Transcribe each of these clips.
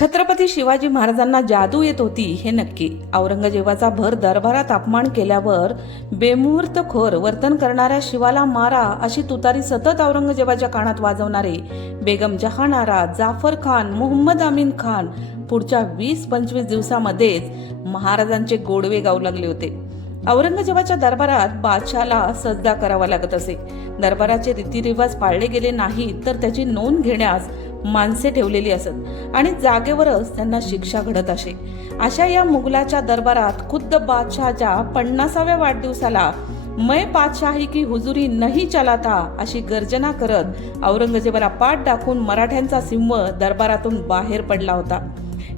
छत्रपती शिवाजी महाराजांना जादू येत होती हे नक्की. औरंगजेबाचा भर दरबारात अपमान केल्यावर बेमुहूर्तखोर वर्तन करणाऱ्या शिवाला मारा अशी तुतारी सतत औरंगजेबाच्या कानात वाजवणारे बेगम जहानारा जाफर खान मुहम्मद अमीन खान पुढच्या वीस पंचवीस दिवसामध्येच महाराजांचे गोडवे गाऊ लागले होते. औरंगजेबाच्या दरबारात बादशाला सजदा करावा लागत असे. दरबाराचे रीतिरिवाज पाळले गेले नाहीत तर त्याची नोंद घेण्यास माणसे ठेवलेली असत. आणि जागेवरच त्यांना शिक्षा घडत असे. अशा या मुघलाच्या दरबारात खुद्द बादशहाच्या पन्नासाव्या वाढदिवसाला मै पातशाही की हुजुरी नाही चलाता अशी गर्जना करत औरंगजेबाला पाठ दाखवून मराठ्यांचा सिंह दरबारातून बाहेर पडला होता.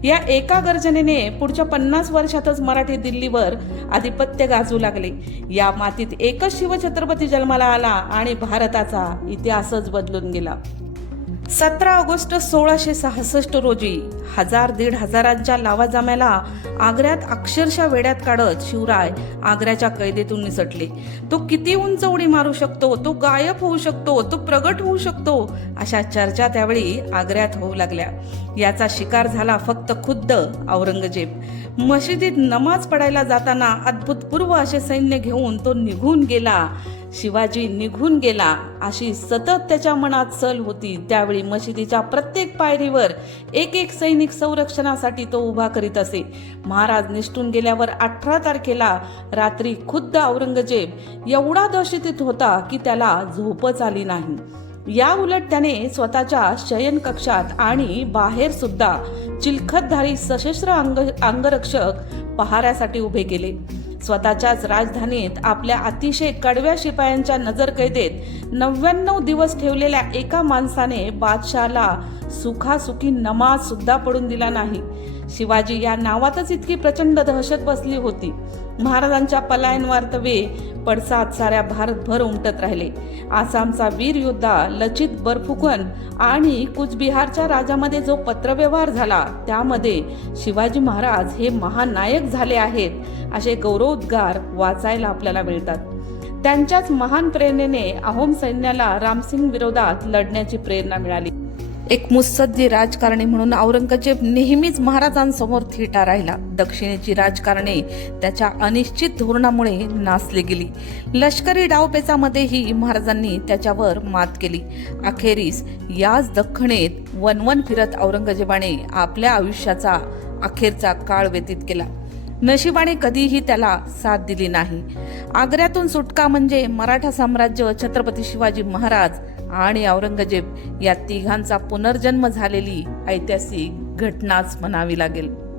या एका गर्जनेने पुढच्या पन्नास वर्षातच मराठी दिल्लीवर आधिपत्य गाजू लागले. या मातीत एकच शिवछत्रपती जन्माला आला आणि भारताचा इतिहासच बदलून गेला. सतरा ऑगस्ट सोळाशे सहासष्ट रोजी हजार दीड हजारांच्या लावाजाम्याला आग्र्यात अक्षरशः वेड्यात काढत शिवराय आग्र्याच्या कैदेतून निसटले. तो किती उंच उडी मारू शकतो? तो गायब होऊ शकतो? तो प्रगट होऊ शकतो? अशा चर्चा त्यावेळी आग्र्यात होऊ लागल्या. याचा शिकार झाला फक्त खुद्द औरंगजेब. मशिदीत नमाज पडायला जाताना अद्भुतपूर्व असे सैन्य घेऊन तो निघून गेला. शिवाजी निघून गेला. अशी सतत त्याच्या मनात सल होती. त्यावेळी मशिदीच्या प्रत्येक पायरीवर एक एक सैनिक संरक्षणासाठी तो उभा करीत असे. महाराज निष्ठून गेल्यावर अठरा तारखेला रात्री खुद्द औरंगजेब एवढा दहशतीत होता की त्याला झोपच आली नाही. या उलट त्याने स्वतःच्या शयन कक्षात आणि बाहेर सुद्धा चिलखतधारी सशस्त्र अंग अंगरक्षक पहाऱ्यासाठी उभे केले. स्वतःच्याच राजधानीत आपल्या अतिशय कडव्या शिपायांच्या नजरकैदेत नव्याण्णव दिवस ठेवलेल्या एका माणसाने बादशहाला सुखासुखी नमाज सुद्धा पडून दिला नाही. शिवाजी या नावातच इतकी प्रचंड दहशत बसली होती. महाराजांच्या पलायन वार्तवे पडसाद साऱ्या भारतभर उमटत राहिले. आसामचा वीर योद्धा लचित बरफुकन आणि कुचबिहारच्या राजामध्ये जो पत्रव्यवहार झाला त्यामध्ये शिवाजी महाराज हे महानायक झाले आहेत असे गौरवोद्गार वाचायला आपल्याला मिळतात. त्यांच्याच महान प्रेरणेने अहोम सैन्याला रामसिंग विरोधात लढण्याची प्रेरणा मिळाली. एक मुत्सद्दी राजकारणी म्हणून औरंगजेब नेहमीच महाराजांसमोर थिटा राहिला. दक्षिणेची राजकारणे त्याच्या अनिश्चित धोरणामुळे नासली गेली. लष्करी डावपेचामध्येही महाराजांनी त्याच्यावर मात केली. अखेरीस याच दक्षिणेत वनवन फिरत औरंगजेबाने आपल्या आयुष्याचा अखेरचा काळ व्यतीत केला. नशिबाने कधीही त्याला साथ दिली नाही. आग्र्यातून सुटका म्हणजे मराठा साम्राज्य छत्रपती शिवाजी महाराज आणि औरंगजेब या तिघांचा पुनर्जन्म झालेली ऐतिहासिक घटनाच म्हणावी लागेल.